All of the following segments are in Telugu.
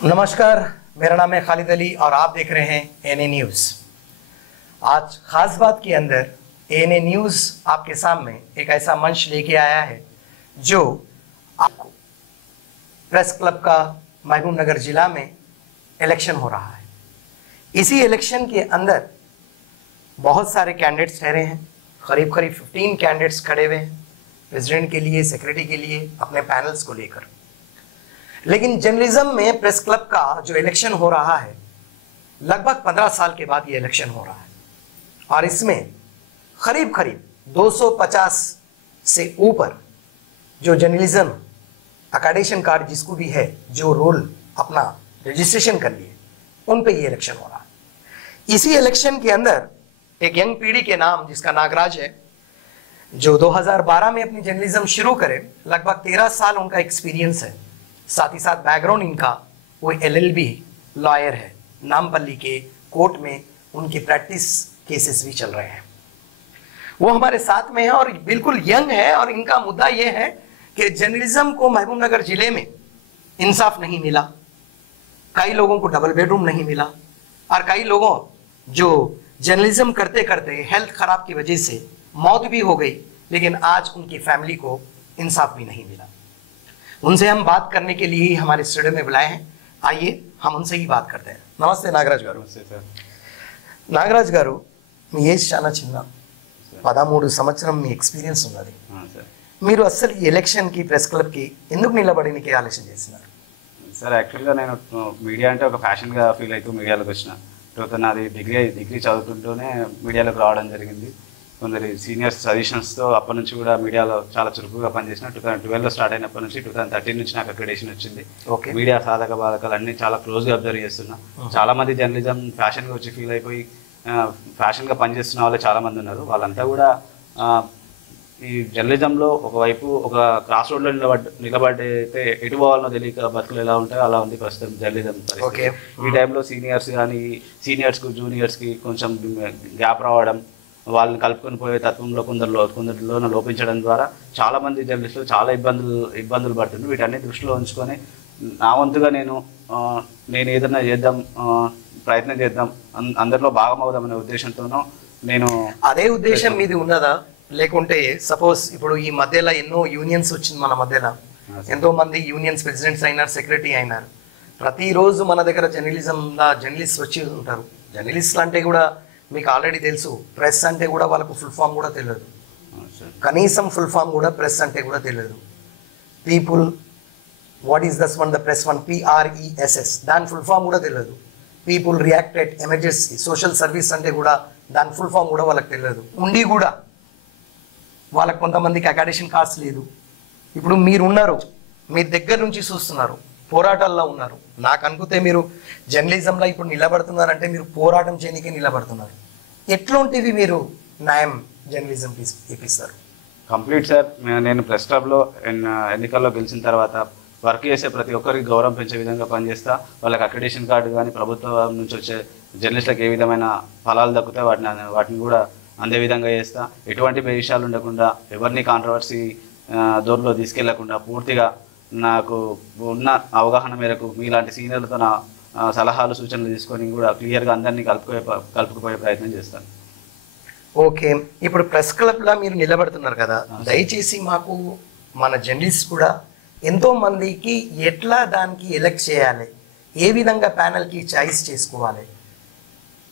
नमस्कार, मेरा नाम है खालिद अली और आप देख रहे हैं एनए न्यूज़। आज खास बात के अंदर एनए न्यूज़ आपके सामने एक ऐसा मंच लेके आया है जो आपको प्रेस क्लब का महबूब नगर जिला में इलेक्शन हो रहा है। इसी इलेक्शन के अंदर बहुत सारे कैंडिडेट्स ठहरे हैं, करीब 15 कैंडिडेट्स खड़े हुए हैं प्रेसिडेंट के लिए, सेक्रेटरी के लिए, अपने पैनल्स को लेकर। लेकिन जर्नलिज्म में प्रेस क्लब का जो इलेक्शन हो रहा है, लगभग 15 साल के बाद ये इलेक्शन हो रहा है और इसमें करीब 250 से ऊपर जो जर्नलिज्म अक्रेडिटेशन कार्ड जिसको भी है, जो रोल अपना रजिस्ट्रेशन कर लिए, उन पे ये इलेक्शन हो रहा है। इसी इलेक्शन के अंदर एक यंग पीढ़ी के नाम जिसका नागराज है, जो 2012 में अपनी जर्नलिज्म शुरू करे, लगभग 13 साल उनका एक्सपीरियंस है। साथ ही साथ बैकग्राउंड इनका वो LLB लॉयर है, नामपल्ली के कोर्ट में उनकी प्रैक्टिस केसेस भी चल रहे हैं। वो हमारे साथ में है और बिल्कुल यंग है और इनका मुद्दा ये है कि जर्नलिज्म को महबूब नगर जिले में इंसाफ नहीं मिला, कई लोगों को डबल बेडरूम नहीं मिला और कई लोगों जो जर्नलिज्म करते करते हेल्थ खराब की वजह से मौत भी हो गई, लेकिन आज उनकी फैमिली को इंसाफ भी नहीं मिला। उनसे हम बात करने के लिए ही हमारे स्टूडियो में बुलाए हैं। आइए हम उनसे ही बात करते हैं। नमस्ते नागराज गारू। నాగరాజ్ గారు, మీ ఏజ్ చాలా చిన్న, 13 సంవత్సరం మీ ఎక్స్పీరియన్స్ ఉన్నది. మీరు అసలు ఈ ఎలక్షన్కి ప్రెస్ క్లబ్కి ఎందుకు నిలబడడానికి ఆలోచన చేస్తున్నారు? సార్, యాక్చువల్గా నేను మీడియా అంటే ఒక ఫ్యాషన్గా ఫీల్ అవుతూ మీడియాలోకి వచ్చిన. నాది డిగ్రీ చదువుతుంటూనే మీడియాలోకి రావడం జరిగింది. కొందరు సీనియర్స్ సజెషన్స్తో అప్పటి నుంచి కూడా మీడియాలో చాలా చురుకుగా పనిచేసిన. 2012లో స్టార్ట్ అయినప్పటి నుంచి 2013 నుంచి నాకు అక్రెడిటేషన్ వచ్చింది. మీడియా సాధక బాధకాలు అన్నీ చాలా క్లోజ్గా అబ్జర్వ్ చేస్తున్నా. చాలామంది జర్నలిజం ఫ్యాషన్గా వచ్చి ఫీల్ అయిపోయి ఫ్యాషన్గా పనిచేస్తున్న వాళ్ళు చాలామంది ఉన్నారు. వాళ్ళంతా కూడా ఈ జర్నలిజంలో ఒకవైపు ఒక క్రాస్ రోడ్లో నిలబడితే ఎటు పోవాలనో తెలియక బతుకులు ఎలా ఉంటాయో అలా ఉంది ప్రస్తుతం జర్నలిజం పరిస్థితి. ఈ టైంలో సీనియర్స్కి జూనియర్స్కి కొంచెం గ్యాప్ రావడం, వాళ్ళని కలుపుకొని పోయే తత్వంలో కొందరిలోన లోపించడం ద్వారా చాలామంది జర్నలిస్టులు చాలా ఇబ్బందులు పడుతున్నారు. వీటన్ని దృష్టిలో ఉంచుకొని నా వంతుగా నేను ఏదైనా చేద్దాం, ప్రయత్నం చేద్దాం, అందరిలో భాగం అవుదామనే ఉద్దేశంతోనూ నేను. అదే ఉద్దేశం మీది ఉన్నదా? లేకుంటే సపోజ్ ఇప్పుడు ఈ మధ్యలో ఎన్నో యూనియన్స్ వచ్చింది, మన మధ్యలో ఎంతో మంది యూనియన్స్ ప్రెసిడెంట్స్ అయినారు, సెక్రటరీ అయినారు. ప్రతిరోజు మన దగ్గర జర్నలిస్ట్ వచ్చి ఉంటారు. జర్నలిస్టులు అంటే కూడా మీకు ఆల్రెడీ తెలుసు, ప్రెస్ అంటే కూడా వాళ్ళకు ఫుల్ ఫామ్ కూడా తెలియదు, కనీసం ఫుల్ ఫామ్ కూడా ప్రెస్ అంటే కూడా తెలియదు. People, what is this one, the press one, PRESS, దాని ఫుల్ ఫామ్ కూడా తెలియదు. People reacted emergency social service అంటే కూడా దాని ఫుల్ ఫామ్ కూడా వాళ్ళకి తెలియదు. ఉండి కూడా వాళ్ళకు కొంతమందికి అక్రెడిటేషన్ కార్డ్స్ లేదు. ఇప్పుడు మీరు ఉన్నారు, మీ దగ్గర నుంచి చూస్తున్నారు, పోరాటాల్లో ఉన్నారు. నాకు అనుకుంటే మీరు జర్నలిజంలో ఇప్పుడు నిలబడుతున్నారంటే మీరు పోరాటం చేయడానికి నిలబడుతున్నారు. ఎట్లాంటివి మీరు న్యాయం జర్నలిజం ఇప్పిస్తారు? Complete sir. నేను ప్రెస్ క్లబ్లో ఎన్నికల్లో గెలిచిన తర్వాత వర్క్ చేసే ప్రతి ఒక్కరికి గౌరవం పెంచే విధంగా పనిచేస్తా. వాళ్ళకి అక్రెడిటేషన్ కార్డు కానీ ప్రభుత్వం నుంచి వచ్చే జర్నలిస్టులకు ఏ విధమైన ఫలాలు దక్కుతాయి వాటిని కూడా అందే విధంగా చేస్తా. ఎటువంటి విషయాలు ఉండకుండా, ఎవరిని కాంట్రవర్సీ దూరంలో తీసుకెళ్లకుండా, పూర్తిగా నాకు ఉన్న అవగాహన మేరకు మీలాంటి సీనియర్లతో నా సలహాలు సూచనలు తీసుకొని కూడా క్లియర్గా అందరినీ కలుపుకుపోయే ప్రయత్నం చేస్తాను. ఓకే, ఇప్పుడు ప్రెస్ క్లబ్లో మీరు నిలబడుతున్నారు కదా, దయచేసి మాకు మన జర్నలిస్ట్ కూడా ఎంతో మందికి ఎట్లా దానికి ఎలక్ట్ చేయాలి, ఏ విధంగా ప్యానెల్కి చాయిస్ చేసుకోవాలి,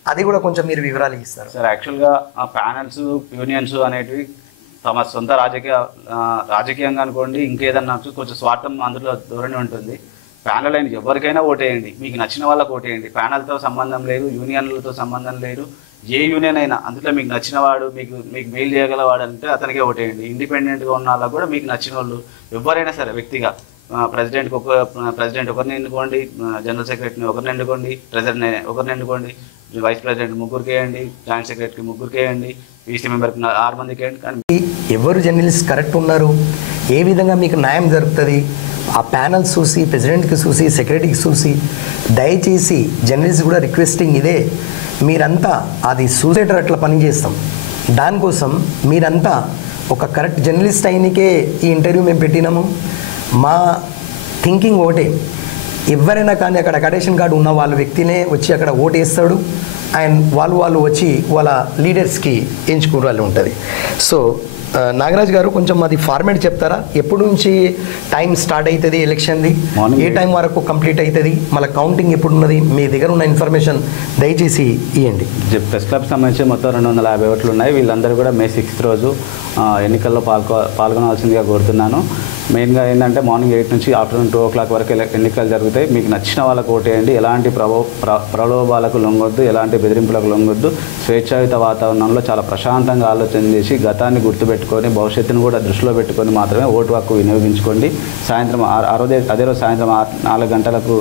అది కూడా కొంచెం మీరు వివరాలు ఇస్తారు సార్. యాక్చువల్గా ఆ ప్యానెల్స్, యూనియన్స్ అనేటివి తమ సొంత రాజకీయంగా అనుకోండి, ఇంకేదన్నా కొంచెం స్వార్థం అందులో ధోరణి ఉంటుంది. ప్యానెల్ అయిన ఎవరికైనా ఓటేయండి, మీకు నచ్చిన వాళ్ళకి ఓటేయండి. ప్యానెల్తో సంబంధం లేదు, యూనియన్లతో సంబంధం లేదు. ఏ యూనియన్ అయినా అందులో మీకు నచ్చినవాడు, మీకు మెయిల్ చేయగలవాడు అంటే అతనికే ఓటేయండి. ఇండిపెండెంట్గా ఉన్న వాళ్ళకి కూడా మీకు నచ్చిన వాళ్ళు ఎవరైనా సరే వ్యక్తిగా ప్రెసిడెంట్ ఒకరిని ఎన్నుకోండి, జనరల్ సెక్రటరీని ఒకరిని ఎన్నుకోండి, ట్రెజరీని ఒకరిని ఎన్నుకోండి, వైస్ ప్రెసిడెంట్ 3 వేయండి, జాయింట్ సెక్రటరీకి 3 వేయండి, ఈసీ మెంబర్కి 6 మందికి వేయండి. కానీ ఎవరు జర్నలిస్ట్ కరెక్ట్ ఉన్నారు, ఏ విధంగా మీకు న్యాయం జరుగుతుంది, ఆ ప్యానల్ చూసి, ప్రెసిడెంట్కి చూసి, సెక్రటరీకి చూసి, దయచేసి జర్నలిస్ట్ కూడా రిక్వెస్టింగ్ ఇదే, మీరంతా అది సూసైడర్ అట్లా పనిచేస్తాం. దానికోసం మీరంతా ఒక కరెక్ట్ జర్నలిస్ట్ అయినకే ఈ ఇంటర్వ్యూ మేము పెట్టినాము. మా థింకింగ్ ఒకటే, ఎవరైనా కానీ అక్కడ అకాడేషన్ కార్డు ఉన్న వాళ్ళ వ్యక్తినే వచ్చి అక్కడ ఓటేస్తాడు అండ్ వాళ్ళు వచ్చి వాళ్ళ లీడర్స్కి ఎంచుకోవాలి ఉంటుంది. సో నాగరాజ్ గారు కొంచెం అది ఫార్మేట్ చెప్తారా? ఎప్పటి నుంచి టైం స్టార్ట్ అవుతుంది ఎలక్షన్ది, ఏ టైం వరకు కంప్లీట్ అవుతుంది, మళ్ళీ కౌంటింగ్ ఎప్పుడు ఉన్నది, మీ దగ్గర ఉన్న ఇన్ఫర్మేషన్ దయచేసి ఇవ్వండి. ప్రెస్ క్లబ్ సంబంధించి మొత్తం 250 ఓట్లు ఉన్నాయి. వీళ్ళందరూ కూడా May 6th రోజు ఎన్నికల్లో పాల్గొనాల్సిందిగా కోరుతున్నాను. మెయిన్గా ఏంటంటే మార్నింగ్ 8 నుంచి ఆఫ్టర్నూన్ 2 o'clock వరకు ఎన్నికలు జరుగుతాయి. మీకు నచ్చిన వాళ్ళకు ఓటేయండి. ఎలాంటి ప్రలోభాలకు లొంగొద్దు, ఎలాంటి బెదిరింపులకు లొంగొద్దు. స్వేచ్ఛాయుత వాతావరణంలో చాలా ప్రశాంతంగా ఆలోచన చేసి గతాన్ని గుర్తుపెట్టుకొని భవిష్యత్తును కూడా దృష్టిలో పెట్టుకొని మాత్రమే ఓటు హక్కు వినియోగించుకోండి. సాయంత్రం అదే రోజు సాయంత్రం 4 గంటలకు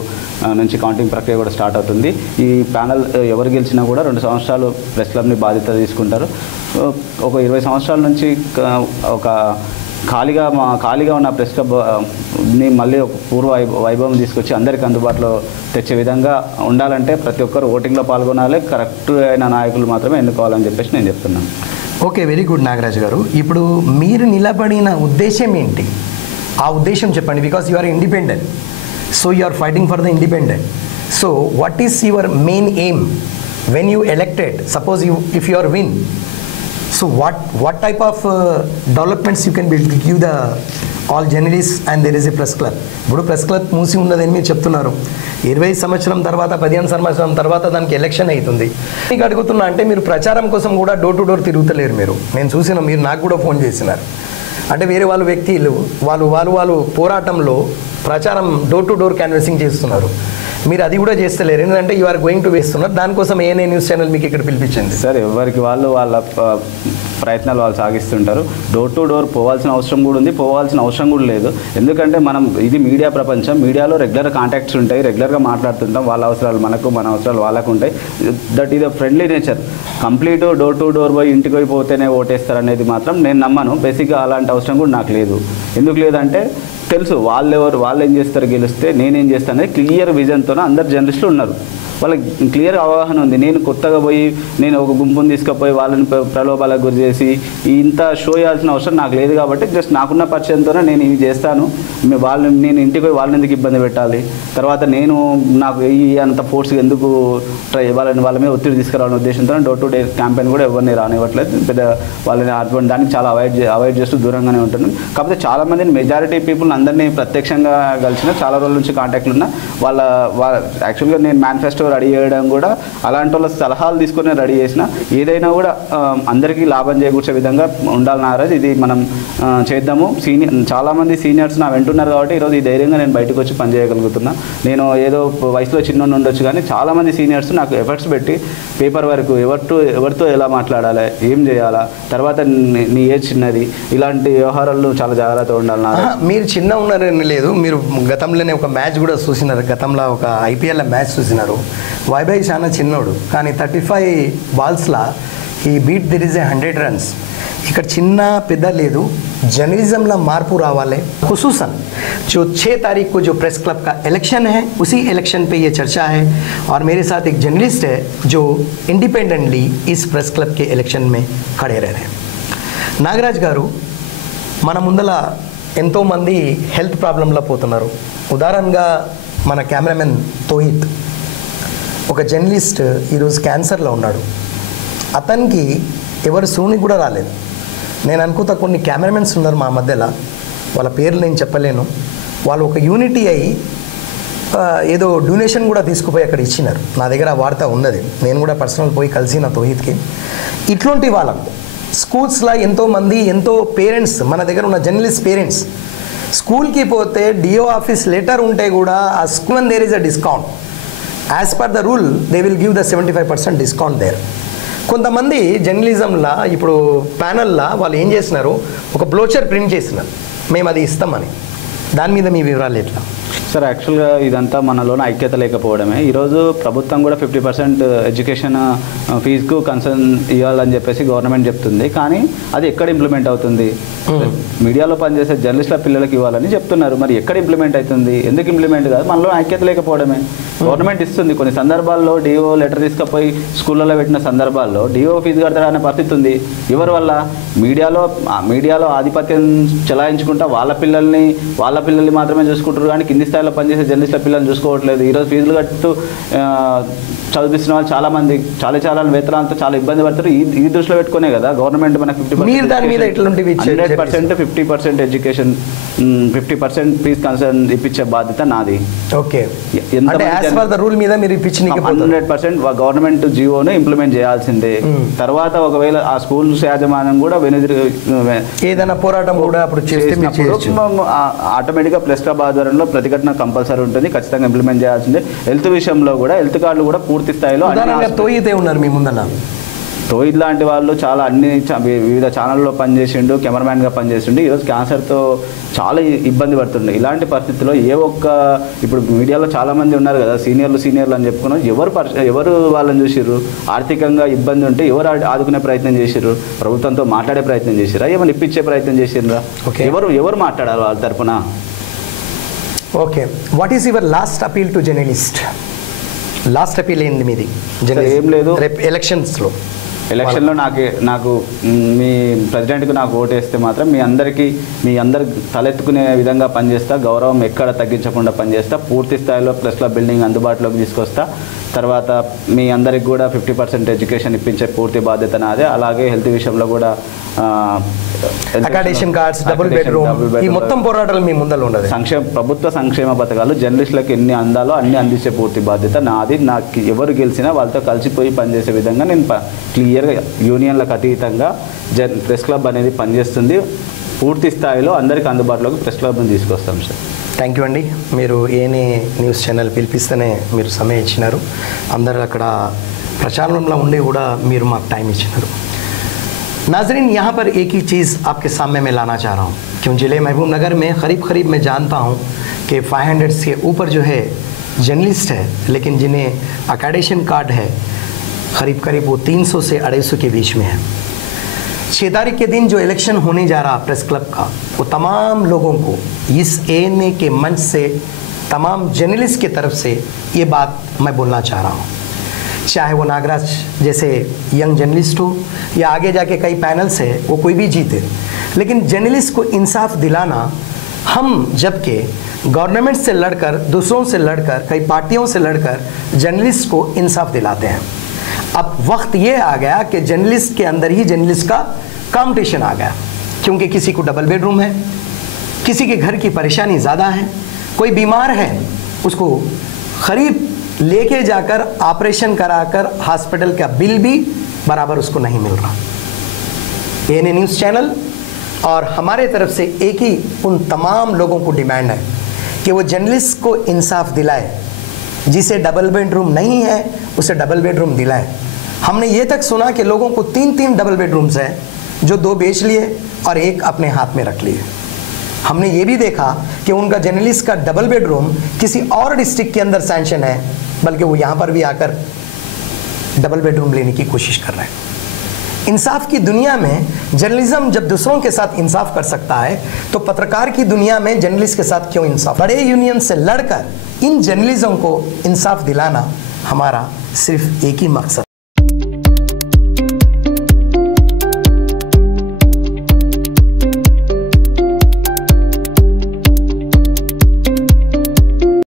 నుంచి కౌంటింగ్ ప్రక్రియ కూడా స్టార్ట్ అవుతుంది. ఈ ప్యానల్ ఎవరు గెలిచినా కూడా 2 సంవత్సరాలు ప్రెస్ క్లబ్ని బాధ్యత తీసుకుంటారు. ఒక 20 సంవత్సరాల నుంచి ఒక ఖాళీగా ఉన్న ప్రెస్ క్లబ్ని మళ్ళీ ఒక పూర్వ వైభవం తీసుకొచ్చి అందరికీ అందుబాటులో తెచ్చే విధంగా ఉండాలంటే ప్రతి ఒక్కరు ఓటింగ్లో పాల్గొనాలి. కరెక్ట్ అయిన నాయకులు మాత్రమే ఎన్నుకోవాలని చెప్పేసి నేను చెప్తున్నాను. ఓకే, వెరీ గుడ్ నాగరాజ్ గారు. ఇప్పుడు మీరు నిలబడిన ఉద్దేశం ఏంటి? ఆ ఉద్దేశం చెప్పండి. Because you are independent, so you are fighting for the independent. So what is your main aim when you elected? Suppose if you are win, so what type of developments you can build, give the all journalists and there is a press club. ఇప్పుడు ప్రెస్ క్లబ్ మూసి ఉన్నదని మీరు చెప్తున్నారు. 20 సంవత్సరం తర్వాత 15 సంవత్సరం తర్వాత దానికి ఎలక్షన్ అవుతుంది. మీకు అడుగుతున్నా అంటే మీరు ప్రచారం కోసం కూడా డోర్ టు డోర్ తిరుగుతలేరు. నేను చూసిన మీరు నాకు కూడా ఫోన్ చేసినారు. అంటే వేరే వాళ్ళ వ్యక్తులు వాళ్ళు పోరాటంలో ప్రచారం డోర్ టు డోర్ క్యాన్వసింగ్ చేస్తున్నారు. మీరు అది కూడా చేస్తలేరు, ఎందుకంటే యు ఆర్ గోయింగ్ టు వేస్తున్నారు. దానికోసం ఏఎన్ఏ న్యూస్ ఛానల్ మీకు ఇక్కడ పిలిపించింది. సార్, ఎవరికి వాళ్ళ ప్రయత్నాలు వాళ్ళు సాగిస్తుంటారు. డోర్ టు డోర్ పోవాల్సిన అవసరం కూడా ఉంది, పోవాల్సిన అవసరం కూడా లేదు. ఎందుకంటే ఇది మీడియా ప్రపంచం. మీడియాలో రెగ్యులర్ కాంటాక్ట్స్ ఉంటాయి, రెగ్యులర్గా మాట్లాడుతుంటాం. వాళ్ళ అవసరాలు మనకు, మన అవసరాలు వాళ్ళకు ఉంటాయి. That is a friendly nature. Complete door to door పోయి ఇంటికి పోయి పోతేనే ఓటేస్తారు అనేది మాత్రం నేను నమ్మను. బేసిక్గా అలాంటి అవసరం కూడా నాకు లేదు. ఎందుకు లేదంటే తెలుసు వాళ్ళు ఏం చేస్తారు, గెలిస్తే నేనేం చేస్తాను అనేది క్లియర్ విజన్తో అందరు జర్నలిస్టులు ఉన్నారు. వాళ్ళకి క్లియర్ అవగాహన ఉంది. నేను కొత్తగా పోయి నేను ఒక గుంపుని తీసుకుపోయి వాళ్ళని ప్రలోభాలకు గురి చేసి ఇంత షో చేయాల్సిన అవసరం నాకు లేదు. కాబట్టి జస్ట్ నాకున్న పరిచయంతోనే నేను ఇవి చేస్తాను. నేను ఇంటికి పోయి వాళ్ళని ఎందుకు ఇబ్బంది పెట్టాలి, తర్వాత నాకు అంత ఫోర్స్గా ఎందుకు వాళ్ళ మీద ఒత్తిడి తీసుకురావాలనే ఉద్దేశంతో డోర్ టు డే క్యాంపెయిన్ కూడా ఎవరిని రానివ్వట్లేదు. పెద్ద వాళ్ళని అటువంటి దానికి చాలా అవాయిడ్ చేస్తూ దూరంగానే ఉంటున్నాను. కాకపోతే చాలామందిని మెజారిటీ పీపుల్ని అందరినీ ప్రత్యక్షంగా కలిసిన, చాలా రోజుల నుంచి కాంటాక్ట్లు ఉన్న వాళ్ళ యాక్చువల్గా నేను మేనిఫెస్టో రెడీ చేయడం కూడా అలాంటి వాళ్ళ సలహాలు తీసుకొని రెడీ చేసిన. ఏదైనా కూడా అందరికీ లాభం చేకూర్చే విధంగా ఉండాలి నాగరాజ్. ఇది మనం చేద్దాము. చాలామంది సీనియర్స్ నా వెంటున్నారు కాబట్టి ఈరోజు ఈ ధైర్యంగా నేను బయటకు వచ్చి పనిచేయగలుగుతున్నా. నేను ఏదో వయసులో చిన్న ఉండొచ్చు, కానీ చాలామంది సీనియర్స్ నాకు ఎఫర్ట్స్ పెట్టి పేపర్ వరకు ఎవరితో ఎలా మాట్లాడాలి, ఏం చేయాలా, తర్వాత నీ ఏజ్ చిన్నది, ఇలాంటి వ్యవహారాలు చాలా జాగ్రత్తగా ఉండాలి నాగరాజ్. మీరు చిన్న ఉన్నారని లేదు, మీరు గతంలోనే ఒక మ్యాచ్ కూడా చూసినారు. గతంలో ఒక IPL మ్యాచ్ చూసినారు. వైభవ్ చాలా చిన్నోడు, కానీ 35 బాల్స్లా ఈ బీట్ దెర్ ఇస్ 100 runs. ఇక్కడ చిన్న పెద్ద లేదు, जर्नलिज्म मार्पू रावाले खुसूसन जो 6 तारीख को जो प्रेस क्लब का इलेक्शन है उसी इलेक्शन पे ये चर्चा है और मेरे साथ एक जर्नलिस्ट है जो इंडिपेंडेंटली इस प्रेस क्लब के इलेक्शन में खड़े रह रहे हैं. नागराज गारू మన ముందల ఎంతో మంది హెల్త్ ప్రాబ్లంలో పోతున్నారు. ఉదాహరణగా మన కెమెరామెన్ తోహిత్ ఒక జర్నలిస్ట్ ఈరోజు క్యాన్సర్లో ఉన్నాడు. అతనికి ఎవరు సూని కూడా రాలేదు. నేను అనుకుంటా కొన్ని కెమెరామెన్స్ ఉన్నారు మా మధ్యలో, వాళ్ళ పేర్లు నేను చెప్పలేను. వాళ్ళు ఒక యూనిటీ అయ్యి ఏదో డొనేషన్ కూడా తీసుకుపోయి అక్కడ ఇచ్చినారు. నా దగ్గర ఆ వార్త ఉన్నది, నేను కూడా పర్సనల్ పోయి కలిసిన తోహిత్కి. ఇట్లాంటి వాళ్ళకు స్కూల్స్లో ఎంతోమంది ఎంతో పేరెంట్స్ మన దగ్గర ఉన్న జర్నలిస్ట్ పేరెంట్స్ స్కూల్కి పోతే డిఓ ఆఫీస్ లెటర్ ఉంటే కూడా ఆ school there is a discount as per the rule they will give the 75% discount there. కొంతమంది జర్నలిజంలో ఇప్పుడు ప్యానల్లో వాళ్ళు ఏం చేసినారు, ఒక బ్రోచర్ ప్రింట్ చేసినారు మేము అది ఇస్తామని. దాని మీద మీ వివరాలు ఎట్లా సార్? యాక్చువల్గా ఇదంతా మనలోనే ఐక్యత లేకపోవడమే. ఈరోజు ప్రభుత్వం కూడా 50% ఎడ్యుకేషన్ ఫీజుకు కన్సర్న్ ఇవ్వాలని చెప్పేసి గవర్నమెంట్ చెప్తుంది, కానీ అది ఎక్కడ ఇంప్లిమెంట్ అవుతుంది? మీడియాలో పనిచేసే జర్నలిస్టుల పిల్లలకి ఇవ్వాలని చెప్తున్నారు, మరి ఎక్కడ ఇంప్లిమెంట్ అవుతుంది? ఎందుకు ఇంప్లిమెంట్ కాదు? మనలో ఐక్యత లేకపోవడమే. గవర్నమెంట్ ఇస్తుంది. కొన్ని సందర్భాల్లో డిఓ లెటర్ తీసుకుపోయి స్కూళ్ళలో పెట్టిన సందర్భాల్లో డిఓ ఫీజు కడతాడనే పరిస్థితి ఉంది. ఎవరి వల్ల? మీడియాలో ఆధిపత్యం చెలాయించుకుంటా వాళ్ళ పిల్లల్ని మాత్రమే చూసుకుంటారు, కానీ కింది స్థాయిలో పనిచేసే జర్నలిస్టుల పిల్లల్ని చూసుకోవట్లేదు. ఈరోజు ఫీజులు కట్టు చదివిస్తున్న వాళ్ళు చాలా మంది చాలా వేతనాలతో చాలా ఇబ్బంది పడతారు. ఈ దృష్టిలో పెట్టుకునే కదా గవర్నమెంట్ మనకు 100% 50% ఎడ్యుకేషన్ 50% ఫీజ్ కన్సర్న్ ఇప్పించే బాధ్యత నాది. ఓకే, రూల్ మీద మీరు 100% గవర్నమెంట్ జియోను ఇంప్లిమెంట్ చేయాల్సిందే. తర్వాత ఒకవేళ ఆ స్కూల్ యాజమాన్యం కూడా ఏదైనా పోరాటం కూడా అప్పుడు ఆటోమేటిక్గా ప్లస్ క్లబ్ ఆధ్వర్యంలో ప్రతిఘటన కంపల్సరీ ఉంటుంది, ఖచ్చితంగా ఇంప్లిమెంట్ చేయాల్సిందే. హెల్త్ విషయంలో కూడా హెల్త్ కార్డులు కూడా పూర్తి స్థాయిలో ఉన్నారు మీ ముందన్న. తోయిద్ లాంటి వాళ్ళు చాలా వివిధ ఛానల్లో పనిచేసిండు, కెమెరామ్యాన్గా పనిచేసిండు. ఈరోజు క్యాన్సర్తో చాలా ఇబ్బంది పడుతుండే. ఇలాంటి పరిస్థితుల్లో ఇప్పుడు మీడియాలో చాలా మంది ఉన్నారు కదా సీనియర్లు అని చెప్పుకున్నారు. ఎవరు వాళ్ళని చూసిర్రు? ఆర్థికంగా ఇబ్బంది ఉంటే ఎవరు ఆదుకునే ప్రయత్నం చేసిర్రు? ప్రభుత్వంతో మాట్లాడే ప్రయత్నం చేసిర్రా? ఏమైనా ఇప్పించే ప్రయత్నం చేసిర్రా? ఎవరు మాట్లాడాలి వాళ్ళ తరపున? Okay, what is your last appeal to journalist? Last appeal ఏంది మీది? ఏం లేదు, రేపు ఎలక్షన్లో నాకు మీ ప్రెసిడెంట్కి నాకు ఓటేస్తే మాత్రం మీ అందరు తలెత్తుకునే విధంగా పనిచేస్తా, గౌరవం ఎక్కడ తగ్గించకుండా పనిచేస్తా, పూర్తి స్థాయిలో ప్లస్ క్లబ్ బిల్డింగ్ అందుబాటులోకి తీసుకొస్తా. తర్వాత మీ అందరికి కూడా 50% ఎడ్యుకేషన్ ఇప్పించే పూర్తి బాధ్యత నాదే. అలాగే హెల్త్ విషయంలో కూడా అకాడేషన్ కార్డ్స్, డబుల్ బెడ్రూమ్, ఈ మొత్తం పోరాటాలు మీ ముందర ఉండదు. ప్రభుత్వ సంక్షేమ పథకాలు జర్నలిస్టులకు ఎన్ని అందాలో అన్ని అందించే పూర్తి బాధ్యత నాది. నాకు ఎవరు గెలిచినా వాళ్ళతో కలిసిపోయి పనిచేసే విధంగా నేను క్లియర్గా యూనియన్లకు అతీతంగా ప్రెస్ క్లబ్ అనేది పనిచేస్తుంది. పూర్తి స్థాయిలో అందరికీ అందుబాటులోకి ప్రెస్ క్లబ్ని తీసుకొస్తాం సార్. థ్యాంక్ యూ అండి. మీరు ఏనే న్యూస్ ఛానల్ పిలిపిస్తేనే మీరు సమయం ఇచ్చినారు. అందరు అక్కడ ప్రచారంలో ఉండి కూడా మీరు మాకు టైం ఇచ్చినారు. नाज़रीन, यहाँ पर एक ही चीज़ आपके सामने मैं लाना चाह रहा हूँ, क्यों ज़िले महबूब नगर में करीब मैं जानता हूँ कि 500 से ऊपर जो है जर्नलिस्ट है, लेकिन जिन्हें अकाडेशन कार्ड है करीब वो 300 से 250 के बीच में है। 6 तारीख के दिन जो इलेक्शन होने जा रहा प्रेस क्लब का, वो तमाम लोगों को इस ANA के मंच से, तमाम जर्नलिस्ट की तरफ से ये बात मैं बोलना चाह रहा हूँ। चाहे वो नागराज जैसे यंग जर्नलिस्ट हो या आगे जाके कई पैनल्स है, वो कोई भी जीते, लेकिन जर्नलिस्ट को इंसाफ दिलाना, हम जबकि गवर्नमेंट से लड़कर, दूसरों से लड़कर, कई पार्टियों से लड़कर जर्नलिस्ट को इंसाफ दिलाते हैं। अब वक्त ये आ गया कि जर्नलिस्ट के अंदर ही जर्नलिस्ट का कंपटीशन आ गया, क्योंकि किसी को डबल बेडरूम है, किसी के घर की परेशानी ज़्यादा है, कोई बीमार है, उसको खरीद लेके जाकर ऑपरेशन कराकर हॉस्पिटल का बिल भी बराबर उसको नहीं मिल रहा। ANA न्यूज़ चैनल और हमारे तरफ से एक ही उन तमाम लोगों को डिमांड है कि वो जर्नलिस्ट को इंसाफ दिलाए, जिसे डबल बेडरूम नहीं है उसे डबल बेडरूम दिलाए। हमने ये तक सुना कि लोगों को 3 डबल बेडरूम्स हैं, जो 2 बेच लिए और 1 अपने हाथ में रख लिए। हमने ये भी देखा कि उनका जर्नलिस्ट का डबल बेडरूम किसी और डिस्ट्रिक्ट के अंदर सैंक्शन है, बल्कि वो यहाँ पर भी आकर डबल बेडरूम लेने की कोशिश कर रहे हैं। इंसाफ की दुनिया में जर्नलिज्म जब दूसरों के साथ इंसाफ कर सकता है, तो पत्रकार की दुनिया में जर्नलिस्ट के साथ क्यों इंसाफ? बड़े यूनियन से लड़कर इन जर्नलिज्म को इंसाफ दिलाना हमारा सिर्फ एक ही मकसद